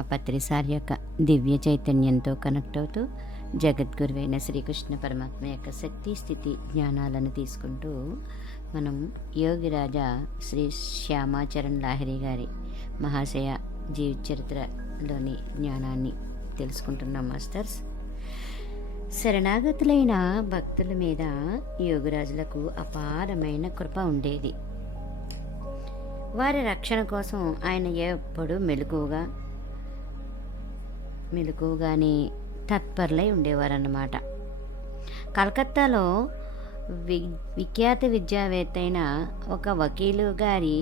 ఆ పత్రిసారి యొక్క దివ్య చైతన్యంతో కనెక్ట్ అవుతూ జగద్గురువైన శ్రీకృష్ణ పరమాత్మ యొక్క శక్తి స్థితి జ్ఞానాలను తీసుకుంటూ మనం యోగిరాజా శ్రీ శ్యామాచరణ్ లాహిరి గారి మహాశయ జీవిత చరిత్రలోని జ్ఞానాన్ని తెలుసుకుంటున్నాం మాస్టర్స్. శరణాగతులైన భక్తుల మీద యోగిరాజులకు అపారమైన కృప ఉండేది. వారి రక్షణ కోసం ఆయన ఎప్పుడూ మెలకుగానే తత్పరులై ఉండేవారన్నమాట. కలకత్తాలో విఖ్యాత విద్యావేత్త అయిన ఒక వకీలు గారి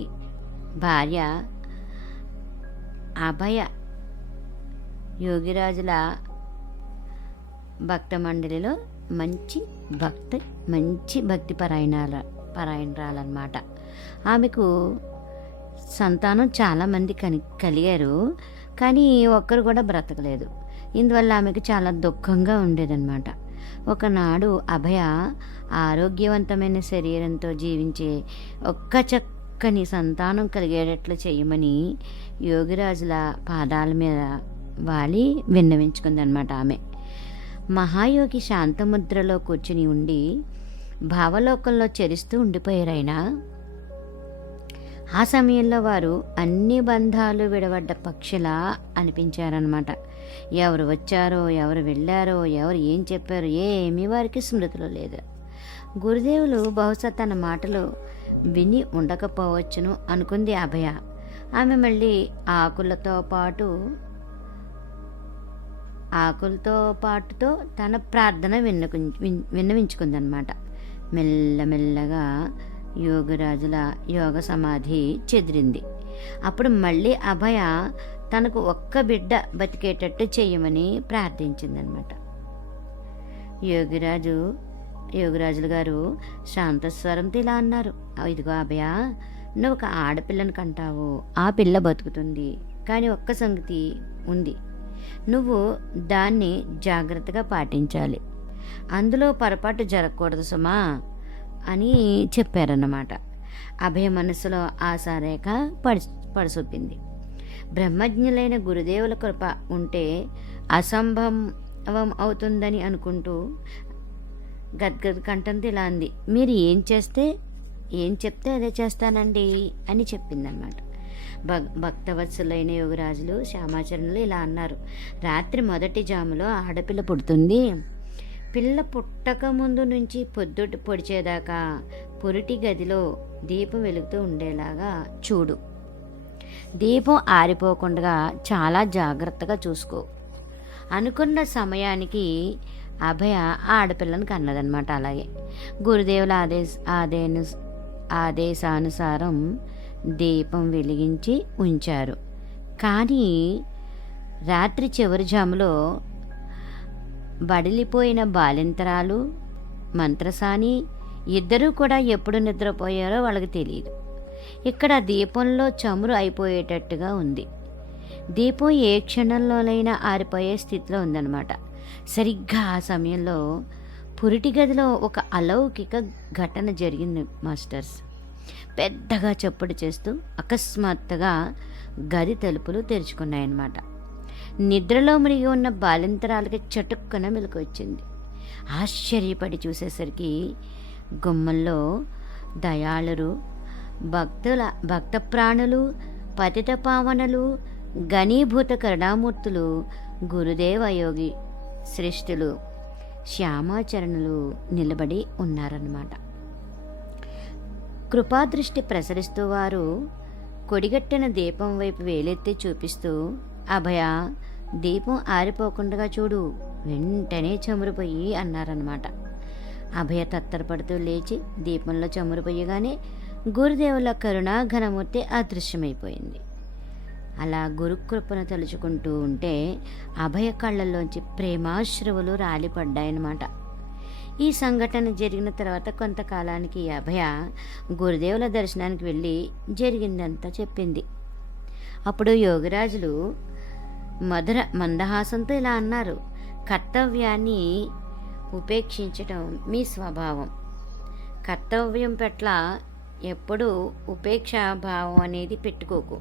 భార్య అభయ యోగిరాజుల భక్త మండలిలో మంచి భక్తి పరాయణరాలన్నమాట. ఆమెకు సంతానం చాలామంది కలిగారు, కానీ ఒక్కరు కూడా బ్రతకలేదు. ఇందువల్ల ఆమెకు చాలా దుఃఖంగా ఉండేదన్నమాట. ఒకనాడు అభయ ఆరోగ్యవంతమైన శరీరంతో జీవించే ఒక్క చక్కని సంతానం కలిగేటట్లు చేయమని యోగిరాజుల పాదాల మీద వాలి విన్నవించుకుందనమాట. ఆమె మహాయోగి శాంతముద్రలో కూర్చుని ఉండి భావలోకంలో చెరిస్తూ ఉండిపోయారైనా ఆ సమయంలో వారు అన్ని బంధాలు విడవడ్డ పక్షులా అనిపించారనమాట. ఎవరు వచ్చారో, ఎవరు వెళ్ళారో, ఎవరు ఏం చెప్పారో ఏమీ వారికి స్మృతిలో లేదు. గురుదేవులు బహుశా తన మాటలు విని ఉండకపోవచ్చును అనుకుంది అభయ. ఆమె మళ్ళీ ఆకులతో పాటుతో తన ప్రార్థన విన్నవించుకుందనమాట. మెల్లమెల్లగా యోగిరాజుల యోగ సమాధి చెదిరింది. అప్పుడు మళ్ళీ అభయ తనకు ఒక్క బిడ్డ బతికేటట్టు చేయమని ప్రార్థించిందనమాట. యోగిరాజులు గారు శాంతస్వరంతో ఇలా అన్నారు, ఇదిగో అభయ, నువ్వు ఒక ఆడపిల్లను కంటావు, ఆ పిల్ల బతుకుతుంది. కానీ ఒక్క సంగతి ఉంది, నువ్వు దాన్ని జాగ్రత్తగా పాటించాలి, అందులో పొరపాటు జరగకూడదు సుమా అని చెప్పారన్నమాట. అభయ మనసులో ఆశారేఖ పడిసొప్పింది. బ్రహ్మజ్ఞులైన గురుదేవుల కృప ఉంటే అసంభవం అవుతుందని అనుకుంటూ గద్గద్ కంఠంతో ఇలా అంది, మీరు ఏం చెప్తే అదే చేస్తానండి అని చెప్పిందనమాట. భక్తవత్సలైన యోగిరాజులు శ్యామాచరణులు ఇలా అన్నారు, రాత్రి మొదటి జాములో ఆడపిల్ల పుడుతుంది. పిల్ల పుట్టక ముందు నుంచి పొడిచేదాకా పురిటి గదిలో దీపం వెలుగుతూ ఉండేలాగా చూడు. దీపం ఆరిపోకుండా చాలా జాగ్రత్తగా చూసుకో. అనుకున్న సమయానికి అభయ ఆడపిల్లను కన్నదనమాట. అలాగే గురుదేవుల ఆదేశానుసారం దీపం వెలిగించి ఉంచారు. కానీ రాత్రి చివరి జాములో బడిలిపోయిన బాలింతరాలు మంత్రసాని ఇద్దరూ కూడా ఎప్పుడు నిద్రపోయారో వాళ్ళకి తెలియదు. ఇక్కడ దీపంలో చమురు అయిపోయేటట్టుగా ఉంది. దీపం ఏ క్షణంలోనైనా ఆరిపోయే స్థితిలో ఉందన్నమాట. సరిగ్గా ఆ సమయంలో పురిటి గదిలో ఒక అలౌకిక ఘటన జరిగింది మాస్టర్స్. పెద్దగా చప్పుడు చేస్తూ అకస్మాత్తుగా గది తలుపులు తెరుచుకున్నాయన్నమాట. నిద్రలో మునిగి ఉన్న బాలింతరాలకి చటుక్కున మెలకు వచ్చింది. ఆశ్చర్యపడి చూసేసరికి గుమ్మంలో దయాళురు, భక్త ప్రాణులు, పతిత పావనలు, ఘనీభూత కరుణామూర్తులు, గురుదేవ యోగి శ్రేష్ఠులు శ్యామాచరణులు నిలబడి ఉన్నారన్నమాట. కృపాదృష్టి ప్రసరిస్తూ వారు కొడిగట్టిన దీపం వైపు వేలెత్తి చూపిస్తూ, అభయ, దీపం ఆరిపోకుండా చూడు, వెంటనే చమురుపోయి అన్నారన్నమాట. అభయ తత్తరపడుతూ లేచి దీపంలో చమురుపోయగానే గురుదేవుల కరుణా ఘనమూర్తి అదృశ్యమైపోయింది. అలా గురుకృపను తలుచుకుంటూ ఉంటే అభయ కళ్ళల్లోంచి ప్రేమాశ్రువులు రాలిపడ్డాయన్నమాట. ఈ సంఘటన జరిగిన తర్వాత కొంతకాలానికి అభయ గురుదేవుల దర్శనానికి వెళ్ళి జరిగిందంతా చెప్పింది. అప్పుడు యోగిరాజులు మందహాసంతో ఇలా అన్నారు, కర్తవ్యాన్ని ఉపేక్షించటం మీ స్వభావం. కర్తవ్యం పట్ల ఎప్పుడూ ఉపేక్షాభావం అనేది పెట్టుకోకు.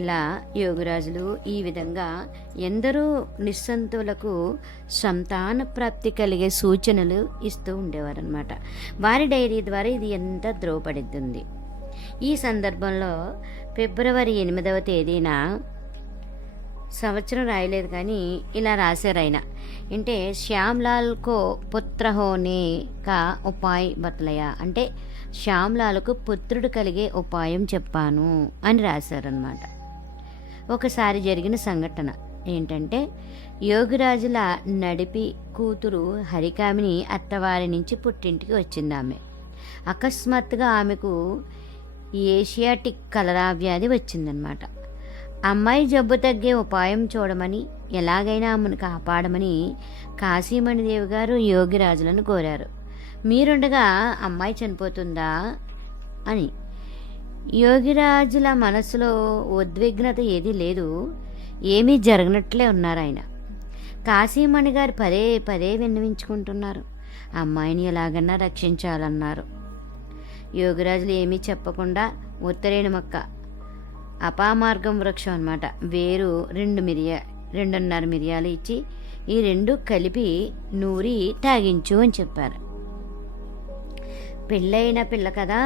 ఇలా యోగిరాజులు ఈ విధంగా ఎందరో నిస్సంతులకు సంతాన ప్రాప్తి కలిగే సూచనలు ఇస్తూ ఉండేవారనమాట. వారి డైరీ ద్వారా ఇది ఎంత ద్రోవపడుతుంది. ఈ సందర్భంలో ఫిబ్రవరి 8వ తేదీన సంవత్సరం రాయలేదు కానీ ఇలా రాశారు ఆయన. అంటే శ్యామ్లాల్ కో పుత్ర హోనే కా ఉపాయ్ బతలయ, అంటే శ్యామ్లాల్కు పుత్రుడు కలిగే ఉపాయం చెప్పాను అని రాశారనమాట. ఒకసారి జరిగిన సంఘటన ఏంటంటే, యోగిరాజుల నడిపి కూతురు హరికామిని అత్తవారి నుంచి పుట్టింటికి వచ్చింది. ఆమె అకస్మాత్తుగా ఆమెకు ఏషియాటిక్ కలరా వ్యాధి వచ్చిందనమాట. అమ్మాయి జబ్బు తగ్గే ఉపాయం చూడమని, ఎలాగైనా ఆమెను కాపాడమని కాశీమణిదేవి గారు యోగిరాజులను కోరారు. మీరుండగా అమ్మాయి చనిపోతుందా అని. యోగిరాజుల మనసులో ఉద్విగ్నత ఏదీ లేదు, ఏమీ జరగనట్లే ఉన్నారు ఆయన. కాశీమణి గారు పదే పదే విన్నవించుకుంటున్నారు, అమ్మాయిని ఎలాగన్నా రక్షించాలన్నారు. యోగిరాజులు ఏమీ చెప్పకుండా ఉత్తరేణి మొక్క, అపామార్గం వృక్షం అన్నమాట, వేరు 2.5 మిరియాలు ఇచ్చి ఈ 2 కలిపి నూరి తాగించు అని చెప్పారు. పెళ్ళైన పిల్ల కదా,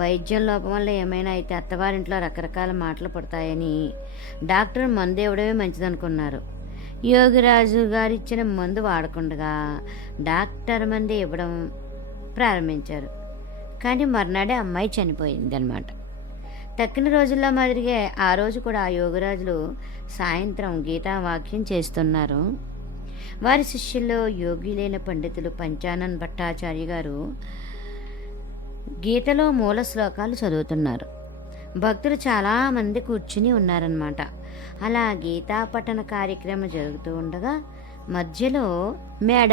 వైద్యం లోపం వల్ల ఏమైనా అయితే అత్తవారింట్లో రకరకాల మాటలు పడతాయని డాక్టర్ మందు ఇవ్వడమే మంచిదనుకున్నారు. యోగిరాజు గారు ఇచ్చిన మందు వాడకుండా డాక్టర్ మందు ఇవ్వడం ప్రారంభించారు. కానీ మర్నాడే అమ్మాయి చనిపోయింది అనమాట. తక్కిన రోజుల్లో మాదిరిగా ఆ రోజు కూడా ఆ యోగిరాజులు సాయంత్రం గీతావాక్యం చేస్తున్నారు. వారి శిష్యుల్లో యోగిలైన పండితులు పంచానన్ భట్టాచార్య గారు గీతలో మూల శ్లోకాలు చదువుతున్నారు. భక్తులు చాలామంది కూర్చుని ఉన్నారన్నమాట. అలా గీతా పఠన కార్యక్రమం జరుగుతూ ఉండగా మధ్యలో మేడ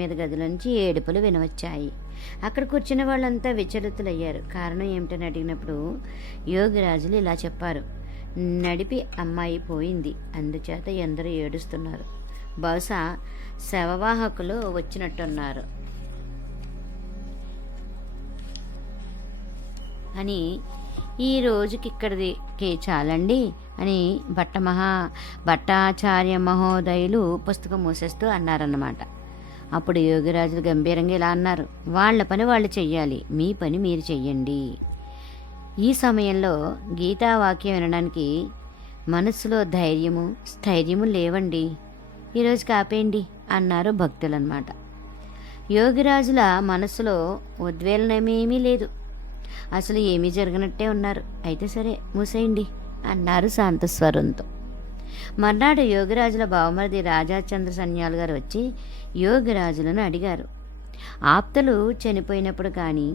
మీద గదిలో నుంచి ఏడుపులు వినవచ్చాయి. అక్కడ కూర్చున్న వాళ్ళంతా విచలితులయ్యారు. కారణం ఏమిటని అడిగినప్పుడు యోగిరాజులు ఇలా చెప్పారు, నడిపి అమ్మాయి పోయింది, అందుచేత ఎందరూ ఏడుస్తున్నారు, బహుశా శవవాహకులు వచ్చినట్టున్నారు అని. ఈ రోజుకి ఇక్కడికి చాలండి అని భట్టాచార్య మహోదయులు పుస్తకం మూసేస్తూ అన్నారన్నమాట. అప్పుడు యోగిరాజులు గంభీరంగా ఇలా అన్నారు, వాళ్ళ పని వాళ్ళు చెయ్యాలి, మీ పని మీరు చెయ్యండి. ఈ సమయంలో గీతావాక్యం వినడానికి మనసులో స్థైర్యము లేవండి, ఈరోజు కాపేయండి అన్నారు భక్తులన్నమాట. యోగిరాజుల మనసులో ఉద్వేలనమేమీ లేదు, అసలు ఏమీ జరగనట్టే ఉన్నారు. అయితే సరే మూసేయండి అన్నారు శాంతస్వరంతో. మర్నాడు యోగిరాజుల బావమరిది రాజాచంద్ర సన్యాల్ గారు వచ్చి యోగిరాజులను అడిగారు, ఆప్తలు చనిపోయినప్పుడు కానీ,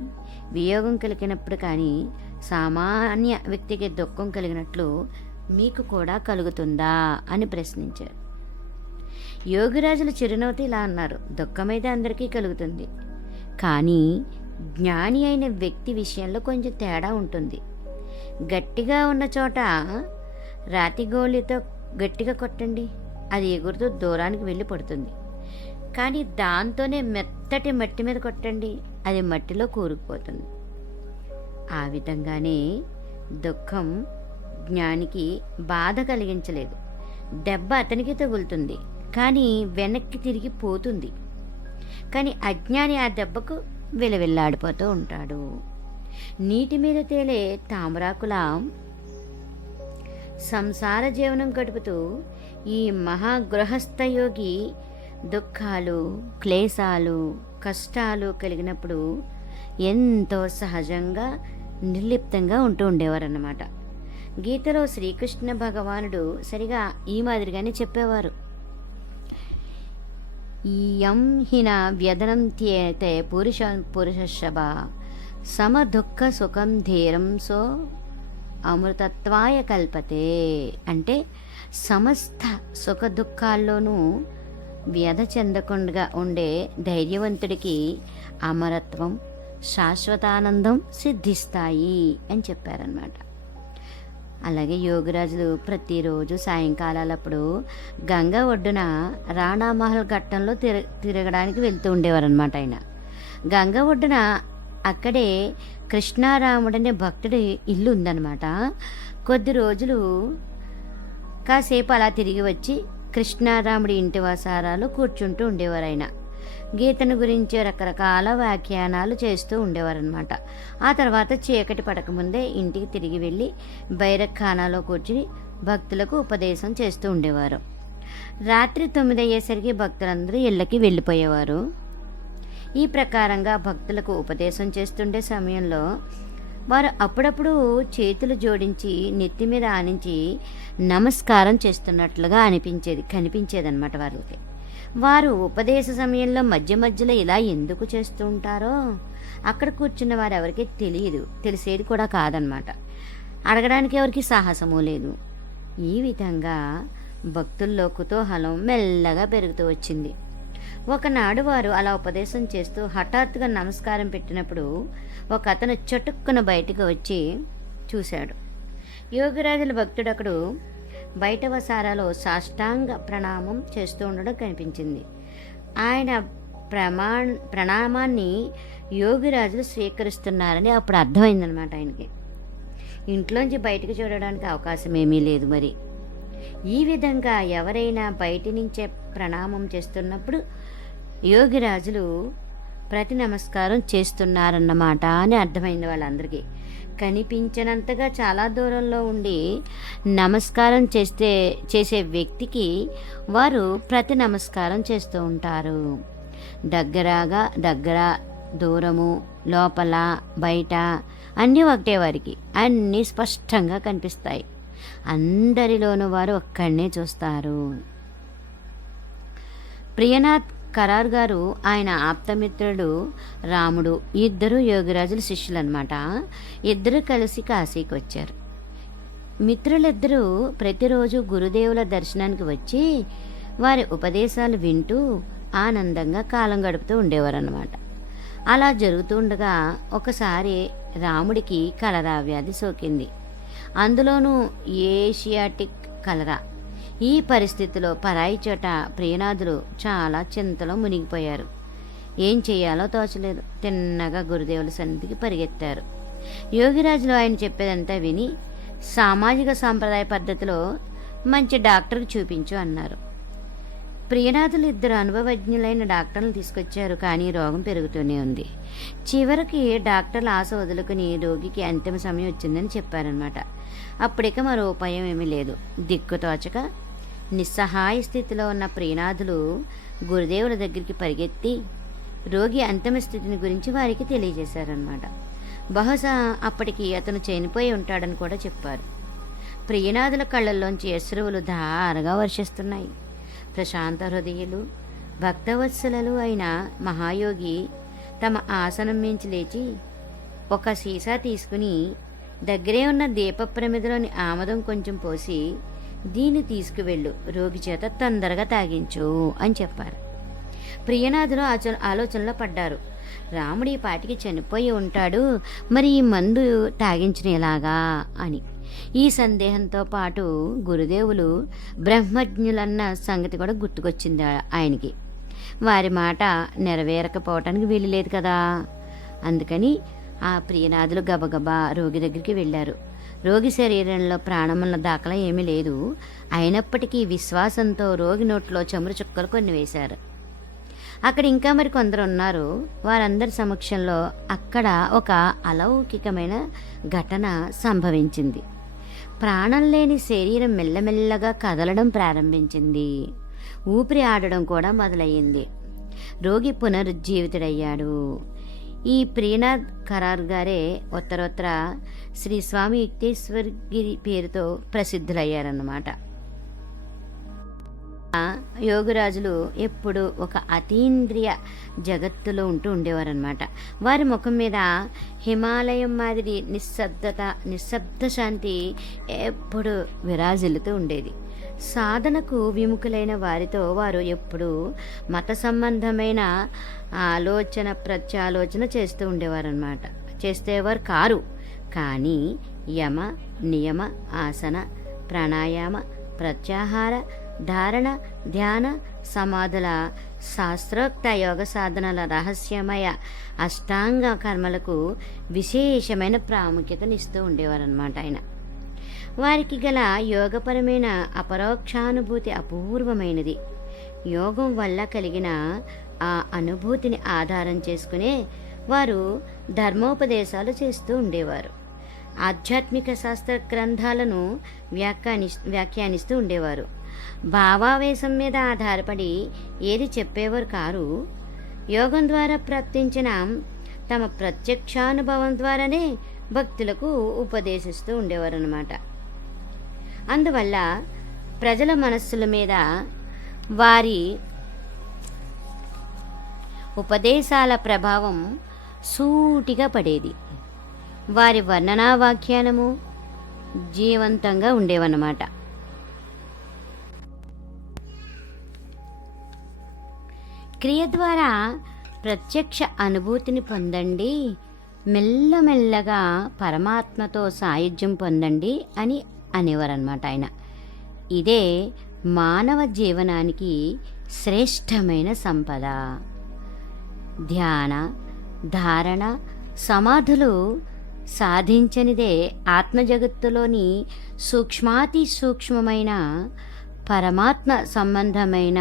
వియోగం కలిగినప్పుడు కానీ సామాన్య వ్యక్తికి దుఃఖం కలిగినట్లు మీకు కూడా కలుగుతుందా అని ప్రశ్నించారు. యోగిరాజుల చిరునవ్వుతో ఇలా అన్నారు, దుఃఖమైతే అందరికీ కలుగుతుంది, కానీ జ్ఞాని అయిన వ్యక్తి విషయంలో కొంచెం తేడా ఉంటుంది. గట్టిగా ఉన్న చోట రాతిగోలితో గట్టిగా కొట్టండి, అది ఎగురుతూ దూరానికి వెళ్ళి పడుతుంది. కానీ దాంతోనే మెత్తటి మట్టి మీద కొట్టండి, అది మట్టిలో కూరుకుపోతుంది. ఆ విధంగానే దుఃఖం జ్ఞానికి బాధ కలిగించలేదు. దెబ్బ అతనికి తగులుతుంది, కానీ వెనక్కి తిరిగి పోతుంది. కానీ అజ్ఞాని ఆ దెబ్బకు విలవిల్లాడిపోతూ ఉంటాడు. నీటి మీద తేలే తామరాకులా సంసార జీవనం గడుపుతూ ఈ మహాగృహస్థయోగి దుఃఖాలు, క్లేశాలు, కష్టాలు కలిగినప్పుడు ఎంతో సహజంగా నిర్లిప్తంగా ఉంటూ ఉండేవారన్నమాట. గీతలో శ్రీకృష్ణ భగవానుడు సరిగా ఈ మాదిరిగానే చెప్పేవారు. యం హిన వ్యదనం త్యేతే పురుషశభ సమ దుఃఖ సుఖం ధీరం సో అమృతత్వాయ కల్పతే. అంటే సమస్త సుఖ దుఃఖాల్లోనూ వ్యధ చెందకుండా ఉండే ధైర్యవంతుడికి అమరత్వం, శాశ్వతానందం సిద్ధిస్తాయి అని చెప్పారనమాట. అలాగే యోగిరాజులు ప్రతిరోజు సాయంకాలాలప్పుడు గంగా ఒడ్డున రాణామహల్ ఘట్టంలో తిరగడానికి వెళ్తూ ఉండేవారనమాట. ఆయన గంగా ఒడ్డున అక్కడే కృష్ణారాముడనే భక్తుడి ఇల్లు ఉందన్నమాట. కొద్ది రోజులు కాసేపు అలా తిరిగి వచ్చి కృష్ణారాముడి ఇంటి వసారాలు కూర్చుంటూ ఉండేవారు ఆయన. గీతను గురించి రకరకాల వ్యాఖ్యానాలు చేస్తూ ఉండేవారనమాట. ఆ తర్వాత చీకటి పడకముందే ఇంటికి తిరిగి వెళ్ళి బైరఖానాలో కూర్చుని భక్తులకు ఉపదేశం చేస్తూ ఉండేవారు. రాత్రి 9 అయ్యేసరికి భక్తులందరూ ఇళ్ళకి వెళ్ళిపోయేవారు. ఈ ప్రకారంగా భక్తులకు ఉపదేశం చేస్తుండే సమయంలో వారు అప్పుడప్పుడు చేతులు జోడించి నెత్తి మీద ఆనించి నమస్కారం చేస్తున్నట్లుగా కనిపించేదన్నమాట వారికి. వారు ఉపదేశ సమయంలో మధ్య మధ్యలో ఇలా ఎందుకు చేస్తూ ఉంటారో అక్కడ కూర్చున్న వారు ఎవరికి తెలిసేది కూడా కాదనమాట. అడగడానికి ఎవరికి సాహసమూ లేదు. ఈ విధంగా భక్తుల్లో కుతూహలం మెల్లగా పెరుగుతూ వచ్చింది. ఒకనాడు వారు అలా ఉపదేశం చేస్తూ హఠాత్తుగా నమస్కారం పెట్టినప్పుడు ఒక అతను చటుక్కున బయటకు వచ్చి చూశాడు. యోగిరాజుల భక్తుడు అక్కడు బయట వసారాలో సాష్టాంగ ప్రణామం చేస్తూ ఉండడం కనిపించింది. ఆయన ప్రణామాన్ని యోగిరాజులు స్వీకరిస్తున్నారని అప్పుడు అర్థమైందనమాట ఆయనకి. ఇంట్లోంచి బయటకు చూడడానికి అవకాశం ఏమీ లేదు. మరి ఈ విధంగా ఎవరైనా బయటి నుంచే ప్రణామం చేస్తున్నప్పుడు యోగిరాజులు ప్రతి నమస్కారం చేస్తున్నారన్నమాట అని అర్థమైంది వాళ్ళందరికీ. కనిపించినంతగా చాలా దూరంలో ఉండి నమస్కారం చేసే వ్యక్తికి వారు ప్రతి నమస్కారం చేస్తూ ఉంటారు. దగ్గర, దూరము, లోపల, బయట అన్నీ ఒకటే వారికి. అన్నీ స్పష్టంగా కనిపిస్తాయి. అందరిలోనూ వారు ఒక్కడనే చూస్తారు. ప్రియనాథ్ కరార్ గారు ఆయన ఆప్తమిత్రుడు రాముడు, ఇద్దరు యోగిరాజుల శిష్యులన్నమాట. ఇద్దరు కలిసి కాశీకి వచ్చారు. మిత్రులిద్దరూ ప్రతిరోజు గురుదేవుల దర్శనానికి వచ్చి వారి ఉపదేశాలు వింటూ ఆనందంగా కాలం గడుపుతూ ఉండేవారన్నమాట. అలా జరుగుతూ ఉండగా ఒకసారి రాముడికి కలరా వ్యాధి సోకింది. అందులోనూ ఏషియాటిక్ కలరా. ఈ పరిస్థితిలో పరాయి చోట ప్రియనాథులు చాలా చింతలో మునిగిపోయారు. ఏం చేయాలో తోచలేదు. తిన్నగా గురుదేవుల సన్నిధికి పరిగెత్తారు. యోగిరాజులు ఆయన చెప్పేదంతా విని సామాజిక సాంప్రదాయ పద్ధతిలో మంచి డాక్టర్కి చూపించు అన్నారు. ప్రియనాథులు ఇద్దరు అనుభవజ్ఞులైన డాక్టర్లు తీసుకొచ్చారు. కానీ రోగం పెరుగుతూనే ఉంది. చివరికి డాక్టర్లు ఆశ వదులుకుని రోగికి అంతిమ సమయం వచ్చిందని చెప్పారనమాట. అప్పటిక మరో ఉపాయం ఏమీ లేదు. దిక్కుతోచక నిస్సహాయ స్థితిలో ఉన్న ప్రియనాథులు గురుదేవుల దగ్గరికి పరిగెత్తి రోగి అంతిమ స్థితిని గురించి వారికి తెలియజేశారనమాట. బహుశా అప్పటికి అతను చనిపోయి ఉంటాడని కూడా చెప్పారు. ప్రియనాథుల కళ్ళల్లోంచి అశ్రువులు ధారగా వర్షిస్తున్నాయి. ప్రశాంత హృదయులు, భక్తవత్సలలు అయిన మహాయోగి తమ ఆసనం మించి లేచి ఒక సీసా తీసుకుని దగ్గరే ఉన్న దీప ప్రమిదలోని ఆమదం కొంచెం పోసి దీన్ని తీసుకువెళ్ళు, రోగి చేత తొందరగా తాగించు అని చెప్పారు. ప్రియనాథులు ఆలోచనలో పడ్డారు. రాముడు ఈ పాటికి చనిపోయి ఉంటాడు, మరి ఈ మందు తాగించిన ఎలాగా అని. ఈ సందేహంతో పాటు గురుదేవులు బ్రహ్మజ్ఞులన్న సంగతి కూడా గుర్తుకొచ్చింది ఆయనకి. వారి మాట నెరవేరకపోవటానికి వీలు లేదు కదా. అందుకని ఆ ప్రియనాథులు గబగబా రోగి దగ్గరికి వెళ్ళారు. రోగి శరీరంలో ప్రాణముల దాఖలా ఏమీ లేదు. అయినప్పటికీ విశ్వాసంతో రోగి నోట్లో చమురు చుక్కలు కొన్ని వేశారు. అక్కడ ఇంకా మరి కొందరు ఉన్నారు. వారందరి సమక్షంలో అక్కడ ఒక అలౌకికమైన ఘటన సంభవించింది. ప్రాణం లేని శరీరం మెల్లమెల్లగా కదలడం ప్రారంభించింది. ఊపిరి ఆడడం కూడా మొదలయ్యింది. రోగి పునరుజ్జీవితుడయ్యాడు. ఈ ప్రియనాథ్ కరార్ గారే ఉత్తరోత్తర శ్రీ స్వామి యుక్తేశ్వరగిరి పేరుతో ప్రసిద్ధులయ్యారన్నమాట. యోగిరాజులు ఎప్పుడు ఒక అతీంద్రియ జగత్తులో ఉండేవారనమాట. వారి ముఖం మీద హిమాలయం మాదిరి నిశ్శబ్ద శాంతి ఎప్పుడు విరాజిల్లుతూ ఉండేది. సాధనకు విముఖులైన వారితో వారు ఎప్పుడూ మత సంబంధమైన ప్రత్యాలోచన చేస్తూ ఉండేవారనమాట. చేసేవారు కారు. కానీ యమ, నియమ, ఆసన, ప్రాణాయామ, ప్రత్యాహార, ధారణ, ధ్యాన, సమాధుల శాస్త్రోక్త యోగ సాధనల రహస్యమయ అష్టాంగ కర్మలకు విశేషమైన ప్రాముఖ్యతనిస్తూ ఉండేవారన్నమాట ఆయన. వారికి గల యోగపరమైన అపరోక్షానుభూతి అపూర్వమైనది. యోగం వల్ల కలిగిన ఆ అనుభూతిని ఆధారం చేసుకునే వారు ధర్మోపదేశాలు చేస్తూ ఉండేవారు. ఆధ్యాత్మిక శాస్త్ర గ్రంథాలను వ్యాఖ్యానిస్తూ ఉండేవారు. భావావేశం మీద ఆధారపడి ఏది చెప్పేవారు కారు. యోగం ద్వారా ప్రాప్తించిన తమ ప్రత్యక్షానుభవం ద్వారానే భక్తులకు ఉపదేశిస్తూ ఉండేవారు అన్నమాట. అందువల్ల ప్రజల మనస్సుల మీద వారి ఉపదేశాల ప్రభావం సూటిగా పడేది. వారి వర్ణనా వ్యాఖ్యానము జీవంతంగా ఉండేవన్నమాట. క్రియ ద్వారా ప్రత్యక్ష అనుభూతిని పొందండి, మెల్లమెల్లగా పరమాత్మతో సాయుధ్యం పొందండి అని అనేవారన్నమాట ఆయన. ఇదే మానవ జీవనానికి శ్రేష్టమైన సంపద. ధ్యాన, ధారణ, సమాధులు సాధించనిదే ఆత్మజగత్తులోని సూక్ష్మాతి సూక్ష్మమైన పరమాత్మ సంబంధమైన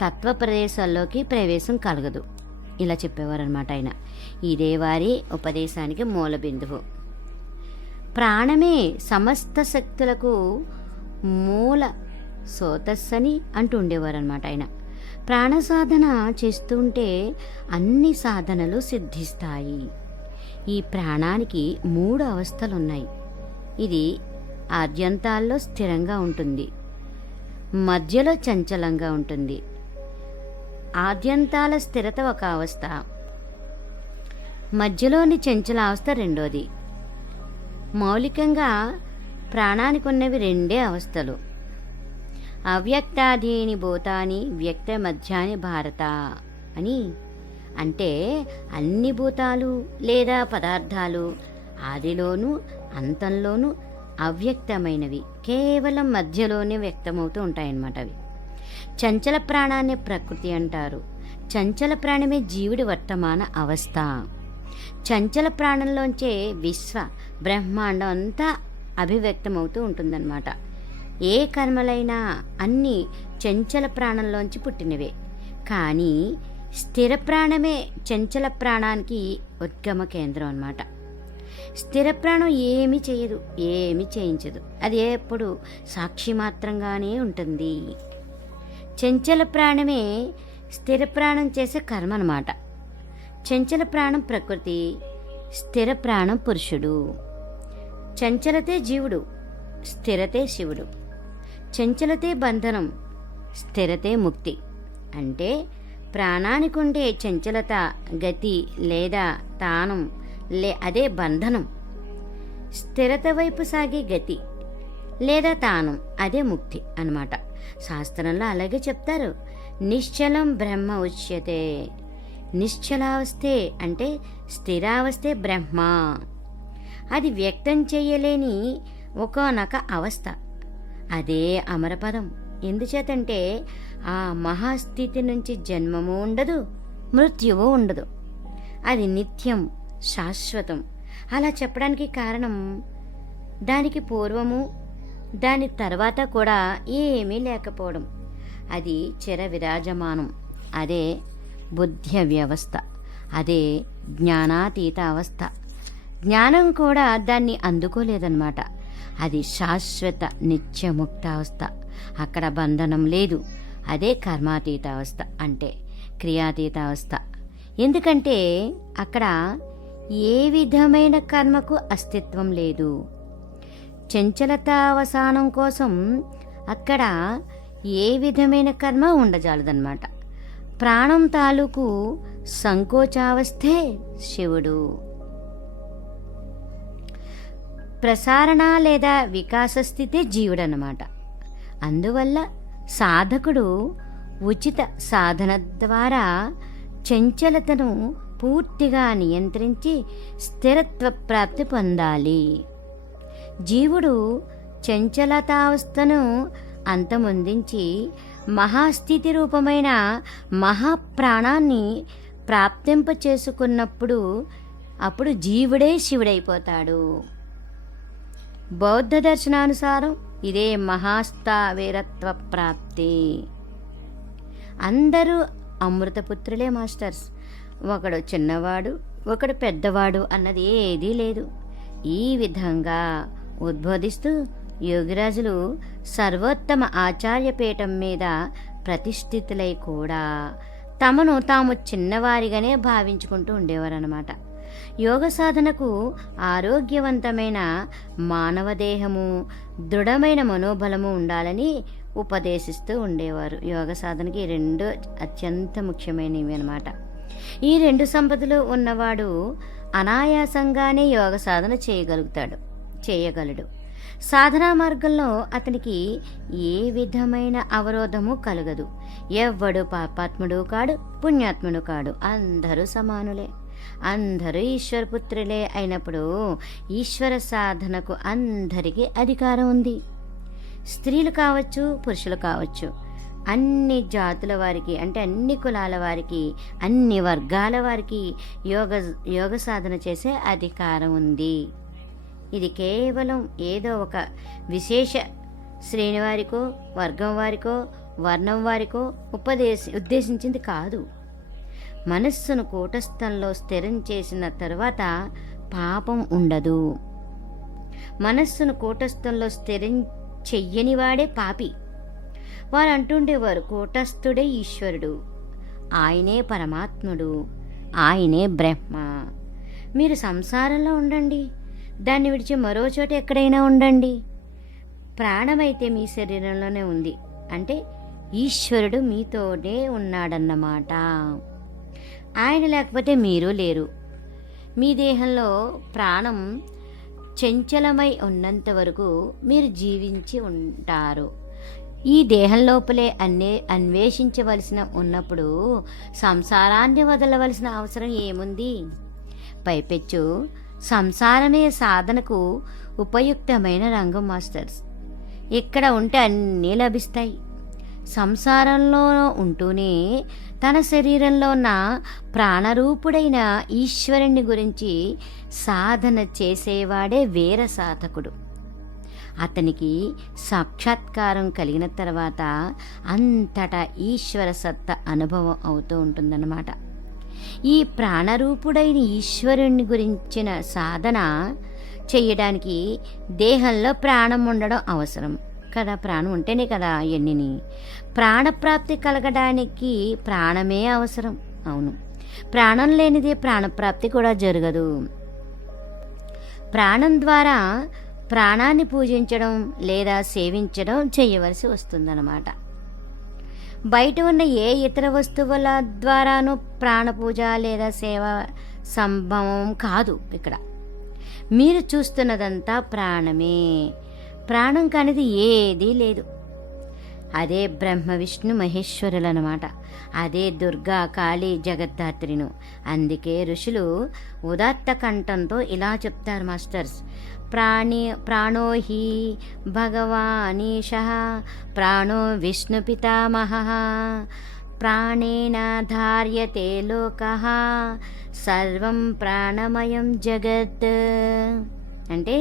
తత్వ ప్రదేశాల్లోకి ప్రవేశం కలగదు. ఇలా చెప్పేవారనమాట ఆయన. ఇదే వారి ఉపదేశానికి మూల బిందువు. ప్రాణమే సమస్త శక్తులకు మూల సోతస్సని అంటూ ఉండేవారనమాట ఆయన. ప్రాణ సాధన చేస్తుంటే అన్ని సాధనలు సిద్ధిస్తాయి. ఈ ప్రాణానికి 3 అవస్థలున్నాయి. ఇది ఆద్యంతాల్లో స్థిరంగా ఉంటుంది, మధ్యలో చంచలంగా ఉంటుంది. ఆద్యంతాల స్థిరత ఒక అవస్థ, మధ్యలోని చంచలావస్థ రెండోది. మౌలికంగా ప్రాణానికి ఉన్నవి 2 అవస్థలు. అవ్యక్తాధీని భూతాని వ్యక్త మధ్యాని భారత అని. అంటే అన్ని భూతాలు లేదా పదార్థాలు ఆదిలోనూ అంతంలోనూ అవ్యక్తమైనవి, కేవలం మధ్యలోనే వ్యక్తమవుతూ ఉంటాయన్నమాట. అవి చంచల ప్రాణాన్ని ప్రకృతి అంటారు. చంచల ప్రాణమే జీవుడి వర్తమాన అవస్థ. చంచల ప్రాణంలోంచే విశ్వ బ్రహ్మాండం అంతా అభివ్యక్తమవుతూ ఉంటుందన్నమాట. ఏ కర్మలైనా అన్నీ చంచల ప్రాణంలోంచి పుట్టినవే. కానీ స్థిర ప్రాణమే చంచల ప్రాణానికి ఉద్గమ కేంద్రం అన్నమాట. స్థిర ప్రాణం ఏమీ చేయదు, ఏమీ చేయించదు. అది ఎప్పుడు సాక్షి మాత్రంగానే ఉంటుంది. చంచల ప్రాణమే స్థిర ప్రాణం చేసే కర్మ అన్నమాట. చంచల ప్రాణం ప్రకృతి, స్థిర ప్రాణం పురుషుడు. చంచలతే జీవుడు, స్థిరతే శివుడు. చంచలతే బంధనం, స్థిరతే ముక్తి. అంటే ప్రాణానికి ఉండే చంచలత గతి లేదా తానం అదే బంధనం. స్థిరత వైపు సాగే గతి లేదా తానం అదే ముక్తి అన్నమాట. శాస్త్రంలో అలాగే చెప్తారు. నిశ్చలం బ్రహ్మ ఉచ్యతే. నిశ్చలావస్థే అంటే స్థిరావస్థే బ్రహ్మ. అది వ్యక్తం చేయలేని ఒకానొక అవస్థ. అదే అమరపదం. ఎందుచేతంటే ఆ మహాస్థితి నుంచి జన్మము ఉండదు, మృత్యువు ఉండదు. అది నిత్యం, శాశ్వతం. అలా చెప్పడానికి కారణం దానికి పూర్వము దాని తర్వాత కూడా ఏమీ లేకపోవడం. అది చిర విరాజమానం. అదే బుద్ధ్య వ్యవస్థ. అదే జ్ఞానాతీత అవస్థ. జ్ఞానం కూడా దాన్ని అందుకోలేదన్నమాట. అది శాశ్వత నిత్యముక్త అవస్థ. అక్కడ బంధనం లేదు. అదే కర్మాతీత అవస్థ అంటే క్రియాతీత అవస్థ. ఎందుకంటే అక్కడ ఏ విధమైన కర్మకు అస్తిత్వం లేదు. చంచలత అవసానం కోసం అక్కడ ఏ విధమైన కర్మ ఉండజాలదన్నమాట. ప్రాణం తాలూకు సంకోచావస్థే శివుడు. ప్రసారణ లేదా వికాస స్థితే జీవుడన్నమాట. అందువల్ల సాధకుడు ఉచిత సాధన ద్వారా చంచలతను పూర్తిగా నియంత్రించి స్థిరత్వ ప్రాప్తి పొందాలి. జీవుడు చంచలతావస్థను అంతమొందించి మహాస్థితి రూపమైన మహాప్రాణాన్ని ప్రాప్తింప చేసుకున్నప్పుడు అప్పుడు జీవుడే శివుడైపోతాడు. బౌద్ధ దర్శనానుసారం ఇదే మహాస్థావీరత్వ ప్రాప్తి. అందరూ అమృతపుత్రులే మాస్టర్స్. ఒకడు చిన్నవాడు, ఒకడు పెద్దవాడు అన్నది ఏదీ లేదు. ఈ విధంగా ఉద్బోధిస్తూ యోగిరాజులు సర్వోత్తమ ఆచార్యపీఠం మీద ప్రతిష్ఠితులై కూడా తమను తాము చిన్నవారిగానే భావించుకుంటూ ఉండేవారన్నమాట. యోగ సాధనకు ఆరోగ్యవంతమైన మానవ దేహము, దృఢమైన మనోబలము ఉండాలని ఉపదేశిస్తూ ఉండేవారు. యోగ సాధనకి ఈ రెండు అత్యంత ముఖ్యమైనవి అన్నమాట. ఈ రెండు సంపదలు ఉన్నవాడు అనాయాసంగానే యోగ సాధన చేయగలడు. సాధనా మార్గంలో అతనికి ఏ విధమైన అవరోధము కలగదు. ఎవ్వడు పాపాత్ముడు కాడు, పుణ్యాత్ముడు కాడు, అందరూ సమానులే. అందరూ ఈశ్వరపుత్రులే అయినప్పుడు ఈశ్వర సాధనకు అందరికీ అధికారం ఉంది. స్త్రీలు కావచ్చు, పురుషులు కావచ్చు, అన్ని జాతుల వారికి, అంటే అన్ని కులాల వారికి, అన్ని వర్గాల వారికి యోగ సాధన చేసే అధికారం ఉంది. ఇది కేవలం ఏదో ఒక విశేష శ్రేణి వారికో, వర్గం వారికో, వర్ణం వారికో ఉద్దేశించింది కాదు. మనస్సును కూటస్థంలో స్థిరం చేసిన తరువాత పాపం ఉండదు. మనస్సును కూటస్థంలో స్థిరం చెయ్యనివాడే పాపి. వారు అంటుండేవారు, కూటస్థుడే ఈశ్వరుడు, ఆయనే పరమాత్ముడు, ఆయనే బ్రహ్మ. మీరు సంసారంలో ఉండండి, దాన్ని విడిచి మరో చోట ఎక్కడైనా ఉండండి, ప్రాణమైతే మీ శరీరంలోనే ఉంది, అంటే ఈశ్వరుడు మీతోనే ఉన్నాడన్నమాట. ఆయన లేకపోతే మీరు లేరు. మీ దేహంలో ప్రాణం చంచలమై ఉన్నంత వరకు మీరు జీవించి ఉంటారు. ఈ దేహం లోపలే అన్వేషించవలసిన ఉన్నప్పుడు సంసారాన్ని వదలవలసిన అవసరం ఏముంది? పైపెచ్చు సంసారమే సాధనకు ఉపయుక్తమైన రంగం మాస్టర్స్. ఇక్కడ ఉంటే అన్నీ లభిస్తాయి. సంసారంలో ఉంటూనే తన శరీరంలో ఉన్న ప్రాణరూపుడైన ఈశ్వరుని గురించి సాధన చేసేవాడే వీర సాధకుడు. అతనికి సాక్షాత్కారం కలిగిన తర్వాత అంతటా ఈశ్వర సత్త అనుభవం అవుతూ ఉంటుందన్నమాట. ఈ ప్రాణరూపుడైన ఈశ్వరుని గురించిన సాధన చేయడానికి దేహంలో ప్రాణం ఉండడం అవసరం కదా. ప్రాణం ఉంటేనే కదా ఎన్నిని. ప్రాణప్రాప్తి కలగడానికి ప్రాణమే అవసరం. అవును, ప్రాణం లేనిదే ప్రాణప్రాప్తి కూడా జరగదు. ప్రాణం ద్వారా ప్రాణాన్ని పూజించడం లేదా సేవించడం చేయవలసి వస్తుందన్నమాట. బయట ఉన్న ఏ ఇతర వస్తువుల ద్వారానూ ప్రాణపూజ లేదా సేవ సంభవం కాదు. ఇక్కడ మీరు చూస్తున్నదంతా ప్రాణమే. ప్రాణం కానిది ఏదీ లేదు. అదే బ్రహ్మ విష్ణు మహేశ్వరులు అన్నమాట. అదే దుర్గా కాళీ జగద్ధాత్రిను. అందుకే ఋషులు ఉదాత్త కంఠంతో ఇలా చెప్తారు మాస్టర్స్, ప్రాణో హి భగవానీశః ప్రాణో విష్ణు పితామహః ప్రాణేన ధార్యతే లోకః సర్వం ప్రాణమయం జగత్. అంటే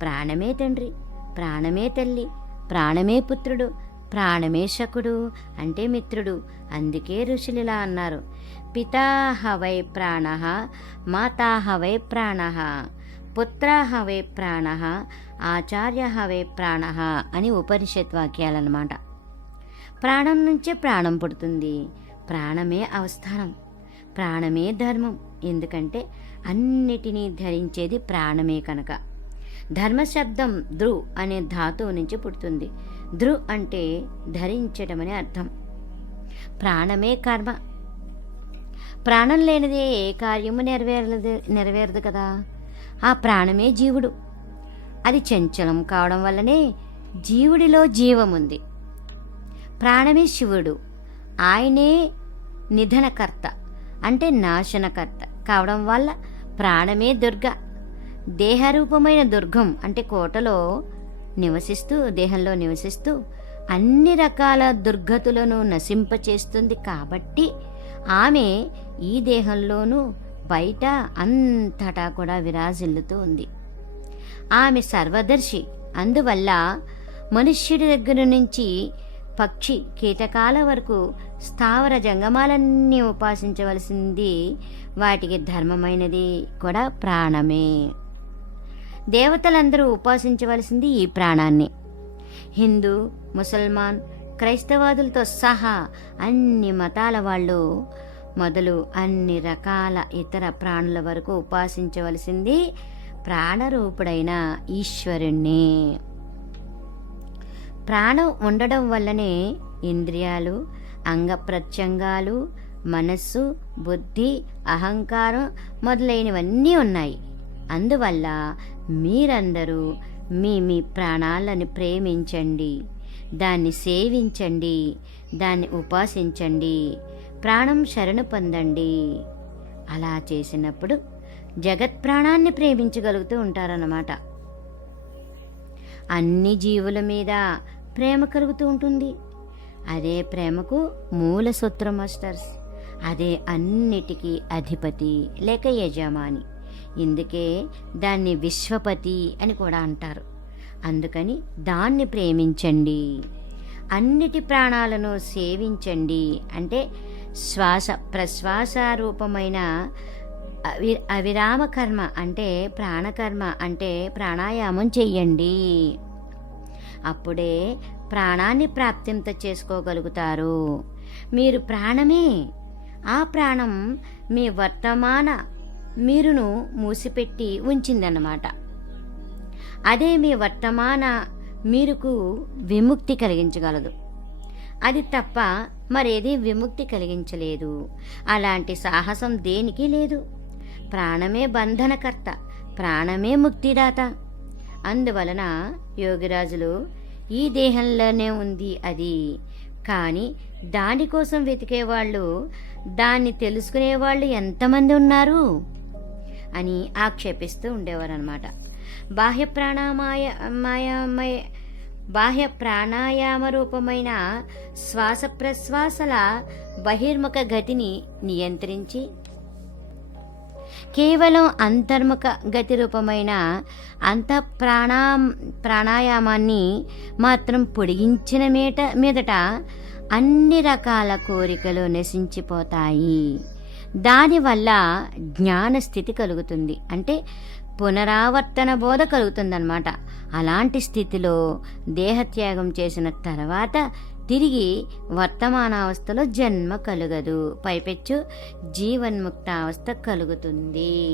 ప్రాణమే తండ్రి, ప్రాణమే తల్లి, ప్రాణమే పుత్రుడు, ప్రాణమే శకుడు అంటే మిత్రుడు. అందుకే ఋషులిలా అన్నారు, పితాహ వై ప్రాణః మాతాహ వై ప్రాణః పుత్రాహ వై ప్రాణః ఆచార్యః వై ప్రాణః అని ఉపనిషత్ వాక్యాలన్నమాట. ప్రాణం నుంచే ప్రాణం పుడుతుంది. ప్రాణమే అవస్థానం, ప్రాణమే ధర్మం. ఎందుకంటే అన్నిటినీ ధరించేది ప్రాణమే కనుక. ధర్మశబ్దం ధృ అనే ధాతువు నుంచి పుడుతుంది. ధృ అంటే ధరించడం అని అర్థం. ప్రాణమే కర్మ. ప్రాణం లేనిదే ఏ కార్యము నెరవేరదు కదా. ఆ ప్రాణమే జీవుడు. అది చంచలం కావడం వల్లనే జీవుడిలో జీవముంది. ప్రాణమే శివుడు. ఆయనే నిధనకర్త అంటే నాశనకర్త కావడం వల్ల ప్రాణమే దుర్గ. దేహరూపమైన దుర్గం అంటే కోటలో నివసిస్తూ, దేహంలో నివసిస్తూ అన్ని రకాల దుర్గతులను నశింపచేస్తుంది కాబట్టి ఆమె ఈ దేహంలోనూ బయట అంతటా కూడా విరాజిల్లుతూ ఉంది. ఆమె సర్వదర్శి. అందువల్ల మనుష్యుడి దగ్గర నుంచి పక్షి కీటకాల వరకు స్థావర జంగమాలన్నీ ఉపాసించవలసింది. వాటికి ధర్మమైనది కూడా ప్రాణమే. దేవతలందరూ ఉపాసించవలసింది ఈ ప్రాణాన్ని. హిందూ, ముసల్మాన్, క్రైస్తవాదులతో సహా అన్ని మతాల వాళ్ళు మొదలు అన్ని రకాల ఇతర ప్రాణుల వరకు ఉపాసించవలసింది ప్రాణరూపుడైన ఈశ్వరుణ్ణి. ప్రాణం ఉండడం వల్లనే ఇంద్రియాలు, అంగప్రత్యంగాలు, మనస్సు, బుద్ధి, అహంకారం మొదలైనవన్నీ ఉన్నాయి. అందువల్ల మీరందరూ మీ మీ ప్రాణాలను ప్రేమించండి, దాన్ని సేవించండి, దాన్ని ఉపాసించండి, ప్రాణం శరణు పొందండి. అలా చేసినప్పుడు జగత్ ప్రాణాన్ని ప్రేమించగలుగుతూ ఉంటారన్నమాట. అన్ని జీవుల మీద ప్రేమ కలుగుతూ ఉంటుంది. అదే ప్రేమకు మూల సూత్రం మాస్టర్స్. అదే అన్నిటికీ అధిపతి లేక యజమాని. ఇందుకే దాన్ని విశ్వపతి అని కూడా అంటారు. అందుకని దాన్ని ప్రేమించండి, అన్నిటి ప్రాణాలను సేవించండి. అంటే శ్వాస ప్రశ్వాస రూపమైన అవిరామ కర్మ అంటే ప్రాణకర్మ అంటే ప్రాణాయామం చెయ్యండి. అప్పుడే ప్రాణాన్ని ప్రాప్తింత చేసుకోగలుగుతారు. మీరు ప్రాణమే. ఆ ప్రాణం మీ వర్తమాన మీరును మూసిపెట్టి ఉంచిందన్నమాట. అదే మీ వర్తమాన మీరుకు విముక్తి కలిగించగలదు. అది తప్ప మరేది విముక్తి కలిగించలేదు. అలాంటి సాహసం దేనికి లేదు. ప్రాణమే బంధనకర్త, ప్రాణమే ముక్తిదాత. అందువలన యోగిరాజులు ఈ దేహంలోనే ఉంది అది, కానీ దానికోసం వెతికేవాళ్ళు, దాన్ని తెలుసుకునేవాళ్ళు ఎంతమంది ఉన్నారు అని ఆక్షేపిస్తూ ఉండేవారన్నమాట. బాహ్య ప్రాణాయామ రూపమైన శ్వాస ప్రశ్వాసల బహిర్ముఖ గతిని నియంత్రించి కేవలం అంతర్ముఖ గతి రూపమైన ప్రాణాయామాన్ని మాత్రం పొడిగించిన మీదట అన్ని రకాల కోరికలు నశించిపోతాయి. దానివల్ల జ్ఞానస్థితి కలుగుతుంది. అంటే పునరావర్తన బోధ కలుగుతుందన్నమాట. అలాంటి స్థితిలో దేహత్యాగం చేసిన తర్వాత తిరిగి వర్తమానావస్థలో జన్మ కలుగదు. పైపెచ్చు జీవన్ముక్తావస్థ కలుగుతుంది.